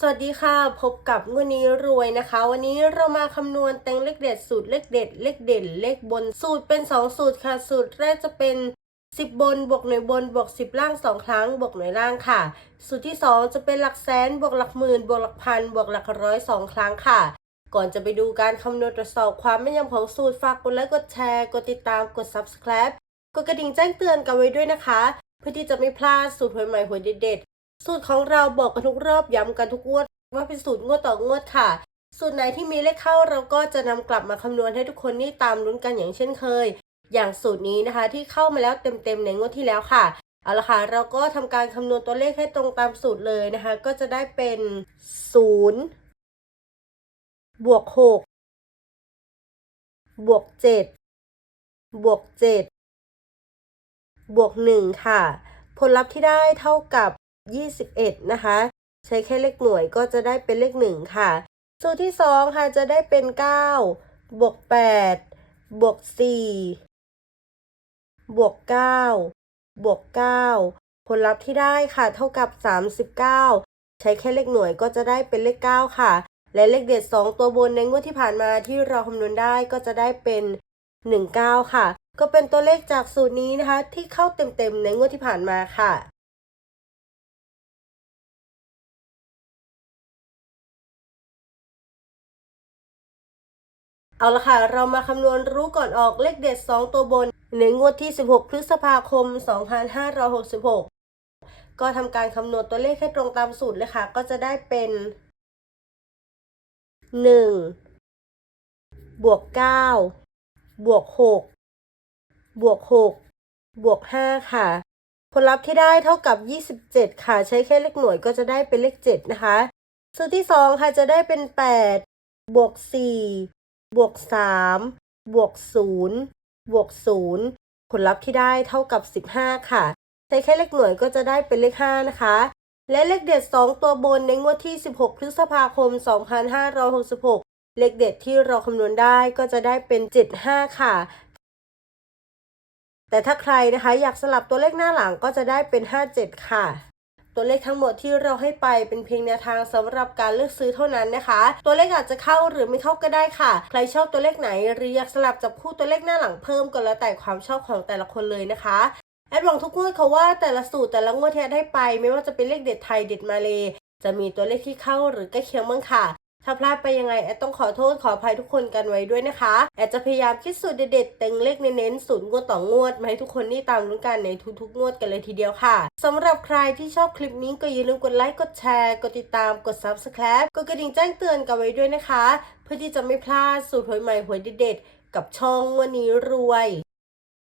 สวัสดีค่ะ พบกับงวดนี้รวยนะคะ วันนี้เรามาคำนวณเต็งเลขเด็ดสูตรเลขเด็ด เลขเด่นเลขบนสูตรเป็น 2 สูตรค่ะ สูตรแรกจะเป็น 10 บนบวกหน่วยบนบวก10 ล่าง 2 ครั้งบวกหน่วยล่างค่ะ สูตรที่ 2 จะเป็นหลักแสนบวกหลักหมื่นบวกหลักพันบวกหลักร้อยสองครั้งค่ะ ก่อนจะไปดูการคำนวณตรวจสอบความแม่นยำของสูตรฝากกดไลค์กดแชร์กดติดตามกด subscribe กดกระดิ่งแจ้งเตือนกันไว้ด้วยนะคะ เพื่อที่จะไม่พลาดสูตรหวยใหม่หวยเด็ด สูตรของเราบอกกันทุกรอบย้ำกันทุกงวดว่าเป็นสูตรงวดต่องวดค่ะ สูตรไหนที่มีเลขเข้าเราก็จะนำกลับมาคำนวณให้ทุกคนนี่ตามลุ้นกันอย่างเช่นเคย อย่างสูตรนี้นะคะ ที่เข้ามาแล้วเต็มๆในงวดที่แล้วค่ะเอาละค่ะเราก็ทำการคำนวณตัวเลขให้ตรงตามสูตรเลยนะคะ ก็จะได้เป็น0บวก6บวก7บวก7บวก1ค่ะ ผลลัพธ์ที่ได้เท่ากับ 21 นะคะ ใช้แค่เลขหน่วยก็จะได้เป็นเลข 1 ค่ะ สูตรที่ 2 ค่ะจะได้เป็น 9 บวก 8 บวก 4 บวก 9 บวก 9 ผลลัพธ์ที่ได้ค่ะเท่ากับ 39 ใช้แค่เลขหน่วยก็จะได้เป็นเลข 9 ค่ะ และเลขเด็ด 2 ตัวบนในงวดที่ผ่านมาที่เราคำนวณได้ก็จะได้เป็น 19 ค่ะ ก็เป็นตัวเลขจากสูตรนี้นะคะ ที่เข้าเต็มๆในงวดที่ผ่านมาค่ะ เอาละค่ะ เรามาคำนวณรู้ก่อนออกเลขเด็ด 2 ตัวบนในงวดที่ 16 พฤษภาคม 2566 ก็ทำการคำนวณตัวเลขให้ตรงตามสูตรเลยค่ะ ก็จะได้เป็น 1 บวก 9 บวก 6 บวก 6 บวก 5 ค่ะ ผลลัพธ์ที่ได้เท่ากับ 27 ค่ะ ใช้แค่เลขหน่วยก็จะได้เป็นเลข 7 นะคะ สูตรที่ 2 ค่ะจะได้เป็น 8 บวก 4 บวก3บวก0บวก0ผลลัพธ์ที่ได้เท่ากับ15ค่ะ ใช้แค่เลขหน่วยก็จะได้เป็นเลข5นะคะ และเลขเด็ด2ตัวบนในงวดที่16พฤษภาคม2566เลขเด็ดที่เราคำนวณได้ก็จะได้เป็น75ค่ะ แต่ถ้าใครนะคะอยากสลับตัวเลขหน้าหลังก็จะได้เป็น57ค่ะ ตัวเลขทั้งหมดที่เราให้ไปเป็นเพียงแนวทางสำหรับการเลือกซื้อเท่านั้นนะคะ ตัวเลขอาจจะเข้าหรือไม่เข้าก็ได้ค่ะ ใครชอบตัวเลขไหนหรืออยากสลับจับคู่ตัวเลขหน้าหลังเพิ่มก็แล้วแต่ความชอบของแต่ละคนเลยนะคะแอดหวังทุกงวดเขาว่าแต่ละสูตรแต่ละงวดที่แอดให้ไป ไม่ว่าจะเป็นเลขเด็ดไทยเด็ดมาเลยจะมีตัวเลขที่เข้าหรือใกล้เคียงบ้างค่ะ ถ้าพลาดไปยังไงแอดต้องขอโทษขออภัยทุกคนกันไว้ด้วยนะคะ แอดจะพยายามคิดสูตรเด็ดๆเต็งเลขเน้นๆสูตรงวดต่องวดมาให้ทุกคนนี่ตามลุ้นกันในทุกๆงวดกันเลยทีเดียวค่ะสำหรับใครที่ชอบคลิปนี้ก็อย่าลืมกดไลค์กดแชร์กดติดตามกด subscribe กดกระดิ่งแจ้งเตือนกันไว้ด้วยนะคะ เพื่อที่จะไม่พลาดสูตรหวยใหม่หวยเด็ดๆกับช่องวันนี้รวย